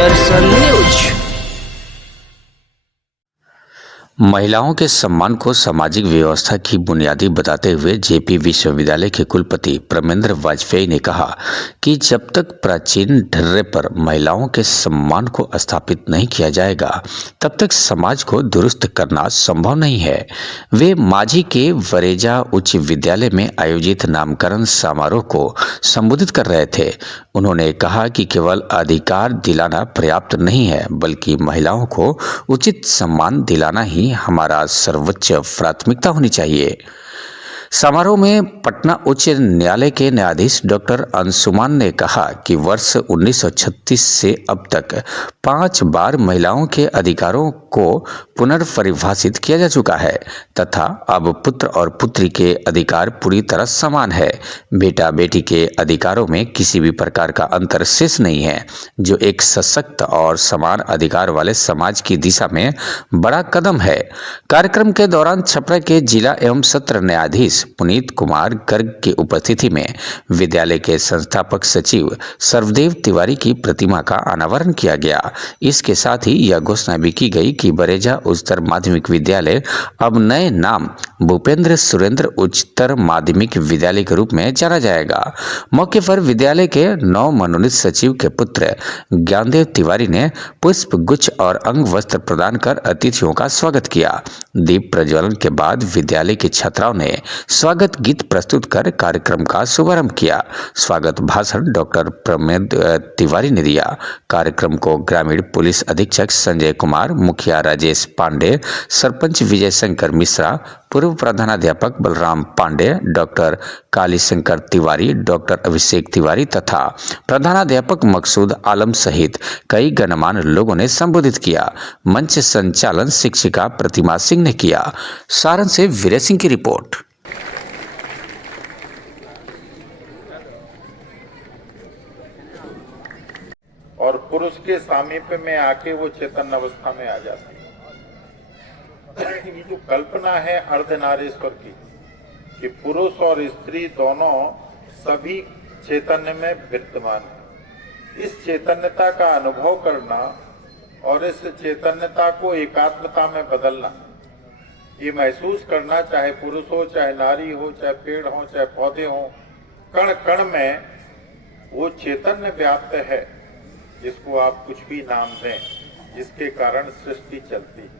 दर्शन news. महिलाओं के सम्मान को सामाजिक व्यवस्था की बुनियादी बताते हुए जेपी विश्वविद्यालय के कुलपति प्रमेंद्र वाजपेयी ने कहा कि जब तक प्राचीन ढर्रे पर महिलाओं के सम्मान को स्थापित नहीं किया जाएगा तब तक समाज को दुरुस्त करना संभव नहीं है। वे माझी के वरेजा उच्च विद्यालय में आयोजित नामकरण समारोह को संबोधित कर रहे थे। उन्होंने कहा कि केवल अधिकार दिलाना पर्याप्त नहीं है, बल्कि महिलाओं को उचित सम्मान दिलाना ही हमारा सर्वोच्च प्राथमिकता होनी चाहिए। समारोह में पटना उच्च न्यायालय के न्यायाधीश डॉक्टर अंशुमान ने कहा कि वर्ष 1936 से अब तक 5 बार महिलाओं के अधिकारों को पुनर्परिभाषित किया जा चुका है तथा अब पुत्र और पुत्री के अधिकार पूरी तरह समान है। बेटा बेटी के अधिकारों में किसी भी प्रकार का अंतर शेष नहीं है, जो एक सशक्त और समान अधिकार वाले समाज की दिशा में बड़ा कदम है। कार्यक्रम के दौरान छपरा के जिला एवं सत्र न्यायाधीश पुनीत कुमार गर्ग की उपस्थिति में विद्यालय के संस्थापक सचिव सर्वदेव तिवारी की प्रतिमा का अनावरण किया गया। इसके साथ ही यह घोषणा भी की गई कि बरेजा उच्चतर माध्यमिक विद्यालय अब नए नाम भूपेंद्र सुरेंद्र उच्चतर माध्यमिक विद्यालय के रूप में जाना जाएगा। मौके पर विद्यालय के नव मनोनीत सचिव के पुत्र ज्ञानदेव तिवारी ने पुष्प गुच्छ और अंग वस्त्र प्रदान कर अतिथियों का स्वागत किया। दीप प्रज्वलन के बाद विद्यालय की छात्राओं ने स्वागत गीत प्रस्तुत कर कार्यक्रम का शुभारंभ किया। स्वागत भाषण डॉक्टर प्रमेंद तिवारी ने दिया। कार्यक्रम को ग्रामीण पुलिस अधीक्षक संजय कुमार, मुखिया राजेश पांडे, सरपंच विजय शंकर मिश्रा, पूर्व प्रधानाध्यापक बलराम पांडे, डॉक्टर कालीशंकर तिवारी, डॉक्टर अभिषेक तिवारी तथा प्रधानाध्यापक मकसूद आलम सहित कई गणमान्य लोगों ने संबोधित किया। मंच संचालन शिक्षिका प्रतिमा सिंह ने किया। सारण से वीर सिंह की रिपोर्ट। और पुरुष के सामीप्य में आके वो चेतन अवस्था में आ जाती है। ये जो कल्पना है अर्धनारीश्वर की कि पुरुष और स्त्री दोनों सभी चैतन्य में विद्यमान है, इस चैतन्यता का अनुभव करना और इस चैतन्यता को एकात्मता में बदलना, ये महसूस करना, चाहे पुरुष हो, चाहे नारी हो, चाहे पेड़ हो, चाहे पौधे हो, कण कण में वो चैतन्य व्याप्त है, जिसको आप कुछ भी नाम दें, जिसके कारण सृष्टि चलती है।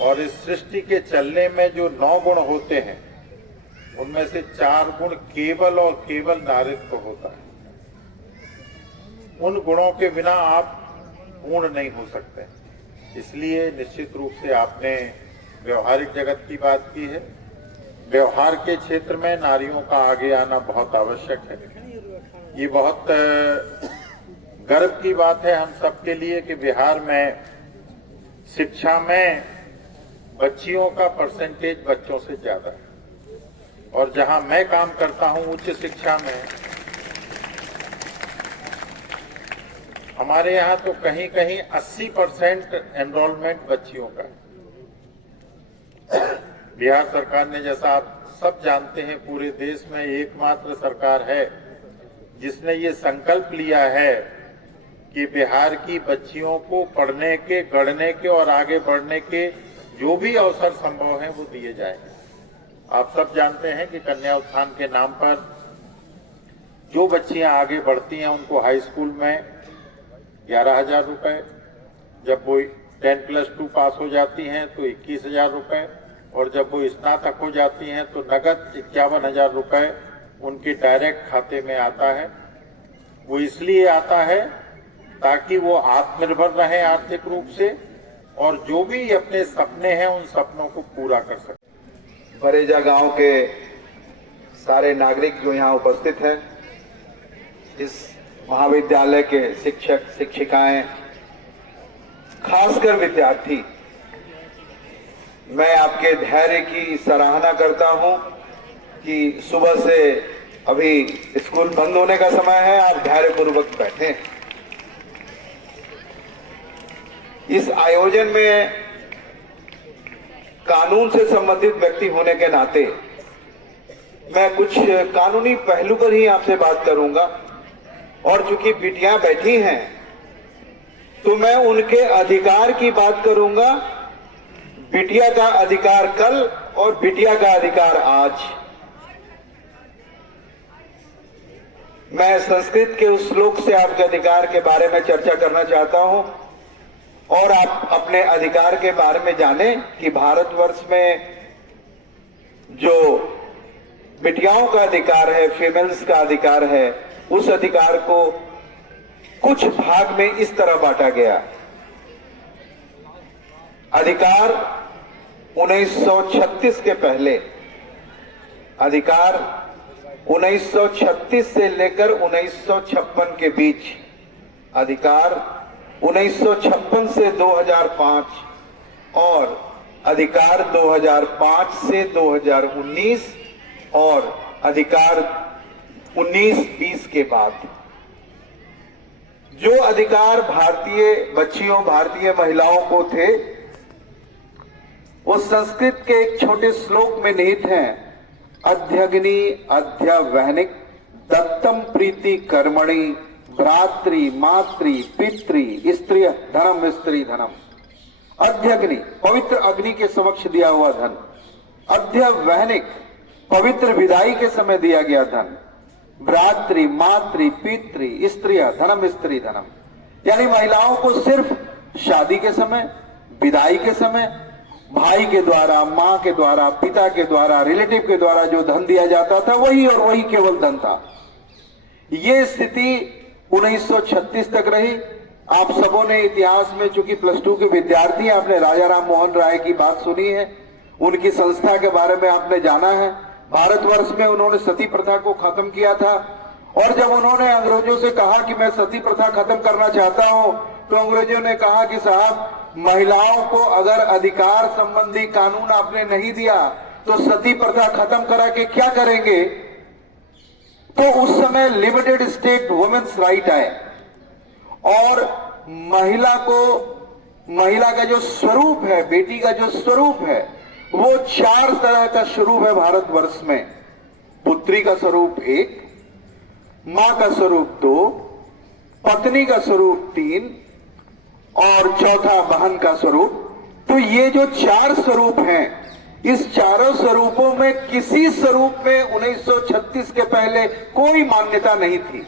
और इस सृष्टि के चलने में जो 9 गुण होते हैं, उनमें से 4 गुण केवल और केवल नारीत्व होता है। उन गुणों के बिना आप पूर्ण नहीं हो सकते। इसलिए निश्चित रूप से आपने व्यवहारिक जगत की बात की है। व्यवहार के क्षेत्र में नारियों का आगे आना बहुत आवश्यक है। ये बहुत गर्व की बात है हम सबके लिए कि बिहार में शिक्षा में बच्चियों का परसेंटेज बच्चों से ज्यादा है। और जहां मैं काम करता हूं उच्च शिक्षा में, हमारे यहां तो कहीं कहीं 80% एनरोलमेंट बच्चियों का है। बिहार सरकार ने, जैसा आप सब जानते हैं, पूरे देश में एकमात्र सरकार है जिसने ये संकल्प लिया है कि बिहार की बच्चियों को पढ़ने के, गढ़ने के और आगे बढ़ने के जो भी अवसर संभव हैं वो दिए जाएंगे। आप सब जानते हैं कि कन्या उत्थान के नाम पर जो बच्चियां आगे बढ़ती हैं उनको हाई स्कूल में 11,000 रुपए, जब वो 10+2 पास हो जाती हैं तो 21,000 रुपए, और जब वो स्नातक हो जाती हैं तो नगद 51,000 रुपए उनके डायरेक्ट खाते में आता है। वो इसलिए आता है ताकि वो आत्मनिर्भर रहे आर्थिक रूप से और जो भी अपने सपने हैं उन सपनों को पूरा कर सके। बरेजा गांव के सारे नागरिक जो यहाँ उपस्थित हैं, इस महाविद्यालय के शिक्षक शिक्षिकाएं, खासकर विद्यार्थी, मैं आपके धैर्य की सराहना करता हूं कि सुबह से अभी स्कूल बंद होने का समय है, आप धैर्यपूर्वक बैठे हैं। इस आयोजन में कानून से संबंधित व्यक्ति होने के नाते मैं कुछ कानूनी पहलू पर ही आपसे बात करूंगा। और चूंकि बिटियां बैठी हैं तो मैं उनके अधिकार की बात करूंगा, बिटिया का अधिकार कल और बिटिया का अधिकार आज। मैं संस्कृत के उस श्लोक से आपके अधिकार के बारे में चर्चा करना चाहता हूं और आप अपने अधिकार के बारे में जानें कि भारतवर्ष में जो बिटियाओं का अधिकार है, फीमेल्स का अधिकार है, उस अधिकार को कुछ भाग में इस तरह बांटा गया। अधिकार 1936 के पहले, अधिकार 1936 से लेकर 1956 के बीच, अधिकार 1956 से 2005 और अधिकार 2005 से 2019 और अधिकार 19-20 के बाद। जो अधिकार भारतीय बच्चियों, भारतीय महिलाओं को थे, वो संस्कृत के एक छोटे श्लोक में निहित हैं। अध्यग्नि अध्यवहनिक दत्तम प्रीति कर्मणि भ्रातृ मातृ पितृ स्त्रिय धनम स्त्री धनम। अध्यग्नि पवित्र अग्नि के समक्ष दिया हुआ धन, अध्यवहनिक पवित्र विदाई के समय दिया गया धन, भ्रातृ मातृ पितृ स्त्रिय धनम स्त्री धनम। यानी महिलाओं को सिर्फ शादी के समय, विदाई के समय भाई के द्वारा, मां के द्वारा, पिता के द्वारा, रिलेटिव के द्वारा जो धन दिया जाता था, वही और वही केवल धन था। ये स्थिति 1936 तक रही। आप सबों ने इतिहास में, चूंकि +2 के विद्यार्थी, आपने राजा राम मोहन राय की बात सुनी है, उनकी संस्था के बारे में आपने जाना है। भारतवर्ष में उन्होंने सती प्रथा को खत्म किया था और जब उन्होंने अंग्रेजों से कहा कि मैं सती प्रथा खत्म करना चाहता हूं, तो अंग्रेजों ने कहा कि साहब, महिलाओं को अगर अधिकार संबंधी कानून आपने नहीं दिया तो सती प्रथा खत्म करा के क्या करेंगे। तो उस समय लिमिटेड स्टेट वुमेन्स राइट आए और महिला का जो स्वरूप है, बेटी का जो स्वरूप है, वो 4 तरह का स्वरूप है भारतवर्ष में। पुत्री का स्वरूप 1, मां का स्वरूप 2, पत्नी का स्वरूप 3 और चौथा बहन का स्वरूप। तो ये जो 4 स्वरूप हैं, इस चारों स्वरूपों में किसी स्वरूप में 1936 के पहले कोई मान्यता नहीं थी।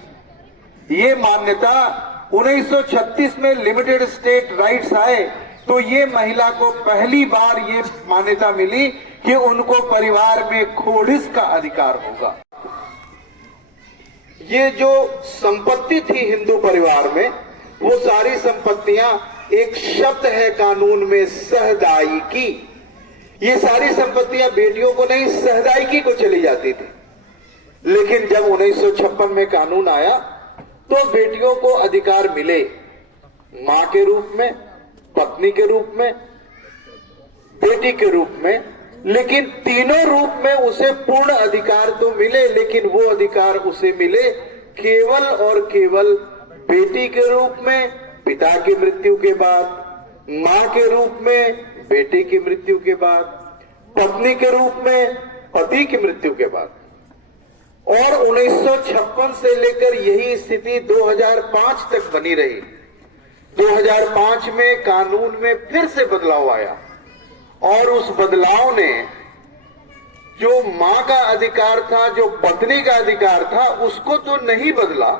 ये मान्यता 1936 में लिमिटेड स्टेट राइट्स आए तो ये महिला को पहली बार ये मान्यता मिली कि उनको परिवार में खोडिस का अधिकार होगा। ये जो संपत्ति थी हिंदू परिवार में, वो सारी संपत्तियां, एक शब्द है कानून में सहदायिकी, ये सारी संपत्तियां बेटियों को नहीं, सहदायिकी को चली जाती थी। लेकिन जब 1956 में कानून आया तो बेटियों को अधिकार मिले, मां के रूप में, पत्नी के रूप में, बेटी के रूप में, लेकिन तीनों रूप में उसे पूर्ण अधिकार तो मिले, लेकिन वो अधिकार उसे मिले केवल और केवल बेटी के रूप में पिता की मृत्यु के बाद, मां के रूप में बेटे की मृत्यु के बाद, पत्नी के रूप में पति की मृत्यु के बाद। और 1956 से लेकर यही स्थिति 2005 तक बनी रही। 2005 में कानून में फिर से बदलाव आया और उस बदलाव ने जो मां का अधिकार था, जो पत्नी का अधिकार था, उसको तो नहीं बदला,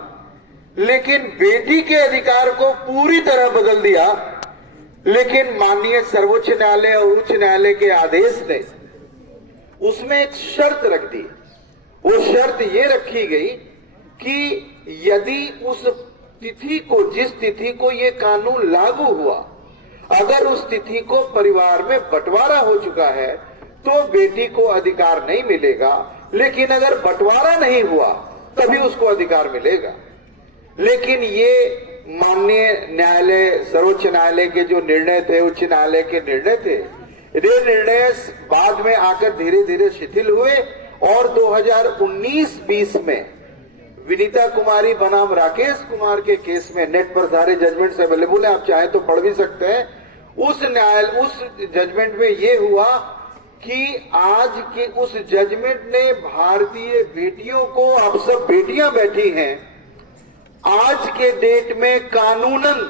लेकिन बेटी के अधिकार को पूरी तरह बदल दिया। लेकिन माननीय सर्वोच्च न्यायालय और उच्च न्यायालय के आदेश ने उसमें एक शर्त रख दी। वो शर्त ये रखी गई कि यदि उस तिथि को, जिस तिथि को ये कानून लागू हुआ, अगर उस तिथि को परिवार में बंटवारा हो चुका है तो बेटी को अधिकार नहीं मिलेगा, लेकिन अगर बंटवारा नहीं हुआ तभी उसको अधिकार मिलेगा। लेकिन ये माननीय न्यायालय, सर्वोच्च न्यायालय के जो निर्णय थे, उच्च न्यायालय के निर्णय थे, ये निर्णय बाद में आकर धीरे धीरे शिथिल हुए और 2019-20 में विनीता कुमारी बनाम राकेश कुमार के केस में, नेट पर सारे जजमेंट्स अवेलेबल है, आप चाहे तो पढ़ भी सकते हैं। उस जजमेंट में यह हुआ कि आज के उस जजमेंट ने भारतीय बेटियों को, अब सब बेटियां बैठी हैं, आज के डेट में कानूनन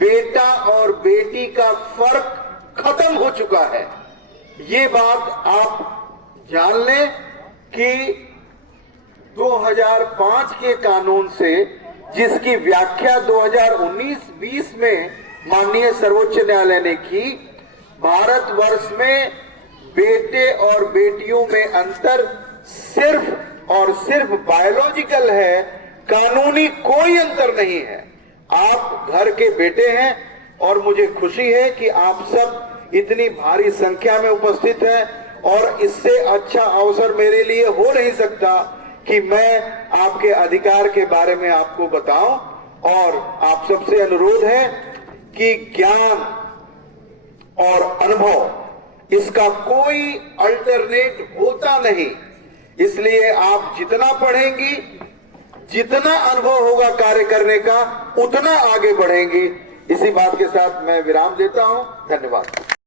बेटा और बेटी का फर्क खत्म हो चुका है। ये बात आप जान लें कि 2005 के कानून से, जिसकी व्याख्या 2019-20 में माननीय सर्वोच्च न्यायालय ने की, भारतवर्ष में बेटे और बेटियों में अंतर सिर्फ और सिर्फ बायोलॉजिकल है, कानूनी कोई अंतर नहीं है। आप घर के बेटे हैं और मुझे खुशी है कि आप सब इतनी भारी संख्या में उपस्थित हैं, और इससे अच्छा अवसर मेरे लिए हो नहीं सकता कि मैं आपके अधिकार के बारे में आपको बताऊं। और आप सबसे अनुरोध है कि ज्ञान और अनुभव, इसका कोई अल्टरनेट होता नहीं, इसलिए आप जितना पढ़ेंगी, जितना अनुभव होगा कार्य करने का, उतना आगे बढ़ेंगी। इसी बात के साथ मैं विराम देता हूं। धन्यवाद।